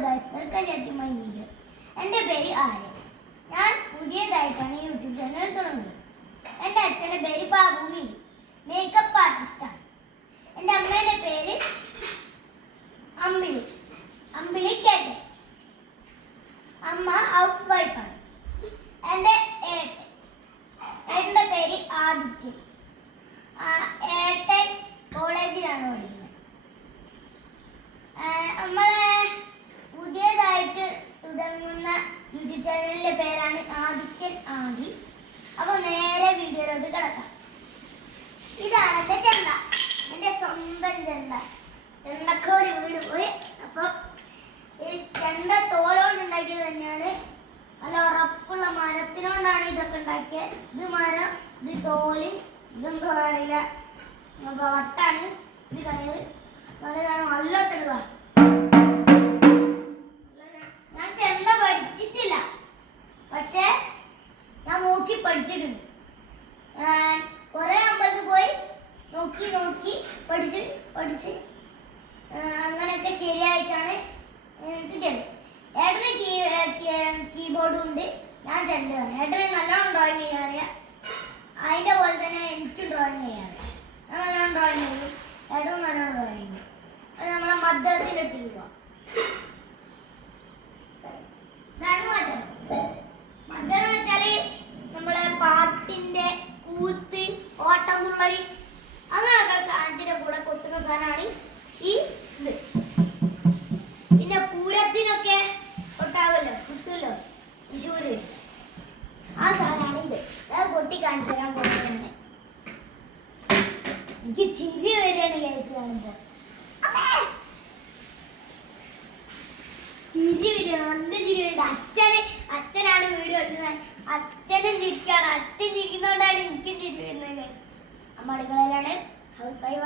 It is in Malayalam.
guys, welcome to my video. എൻ്റെ പേര് ആര്യ. ഞാൻ പുതിയതായിട്ടാണ് യൂട്യൂബ് ചാനൽ തുടങ്ങുന്നത്. എൻ്റെ അച്ഛൻ്റെ പേര് ബാബുമി, മേക്കപ്പ് ആർട്ടിസ്റ്റാണ്. എൻ്റെ അമ്മയുടെ പേര് അമ്പിളി കേട്ടെ. അമ്മ ഹൗസ് വൈഫാണ്. എൻ്റെ ഏട്ടൻ്റെ പേര് ആദിത്യൻ. ഏട്ടൻ കോളേജിലാണ് പഠിക്കുന്നത്. നമ്മളെ പുതിയതായിട്ട് തുടങ്ങുന്ന യൂട്യൂബ് ചാനലിന്റെ പേരാണ് ആദിത്യൻ ആദി. അപ്പൊ നേരെ വീഡിയോയിലോട്ട് കിടക്കാം. ഇതാണ് എന്റെ ചെണ്ട, എന്റെ സ്വന്തം ചെണ്ട. ചെണ്ടക്കോരി വീട് പോയി. അപ്പൊ ഈ ചെണ്ട തോലോണ്ട് ഉണ്ടാക്കിയത് തന്നെയാണ്. നല്ല ഉറപ്പുള്ള മരത്തിനോണ്ടാണ് ഇതൊക്കെ ഉണ്ടാക്കിയത്. ഇത് മരം, ഇത് തോല്, ഇതെന്തോ അറിയില്ല, വട്ടാണ്. ഇത് കയറ് നല്ല ചെറുതാ. ഞാൻ ചെണ്ട പഠിച്ചിട്ടില്ല, പക്ഷെ ഞാൻ നോക്കി പഠിച്ചിട്ടുണ്ട്. കുറെ അമ്പലത്തിൽ പോയി നോക്കി പഠിച്ച് അങ്ങനെയൊക്കെ ശരിയായിട്ടാണ് കിട്ടിയത്. ഏട്ടന് കീബോർഡും ഉണ്ട്, ഞാൻ ചെണ്ടയാണ്. ഏട്ടന് നല്ലോണം ഡ്രോയിങ് ചെയ്യാൻ അറിയാം. അതിൻ്റെ പോലെ തന്നെ എനിക്കും ഡ്രോയിങ് ചെയ്യാൻ അറിയാം. ഞാൻ നല്ലോണം ഡ്രോയിങ് ചെയ്യും, ഏട്ടനും നല്ലോണം ഡ്രോയിങ് ചെയ്യും. അത് നമ്മളെ മദ്രസിൻ്റെ അടുത്തേക്ക് പോവാം. മദ്രം എന്ന് വെച്ചാല് നമ്മളെ പാട്ടിന്റെ കൂത്ത്, ഓട്ടംതുള്ളൽ അങ്ങനെയൊക്കെ സാധനത്തിന്റെ കൂടെ കൊട്ടുന്ന സാധനമാണ് ഈ ഇത്. പിന്നെ പൂരത്തിനൊക്കെ കൊട്ടാവല്ലോ, കിട്ടുമല്ലോ തൃശ്ശൂര്, ആ സാധനമാണ് ഇത്. അത് കൊട്ടി കാണിച്ചു തരാൻ പോകുന്നതാണ്. എനിക്ക് ചിരി വരികയാണ് കഴിച്ചു കാണുമ്പോ. ചിരി വരികയാണ്, നല്ല ചിരി വരുന്നുണ്ട്. അച്ഛനാണ് വീഡിയോ എടുക്കുന്നത്. അച്ഛനും ചിരിക്കാണ്. അച്ഛൻ ചിരിക്കുന്നതുകൊണ്ടാണ് എനിക്കും ചിരി വരുന്നത്. അമ്മ അടുക്കളയിലാണ്, ഹൗസ് വൈഫ്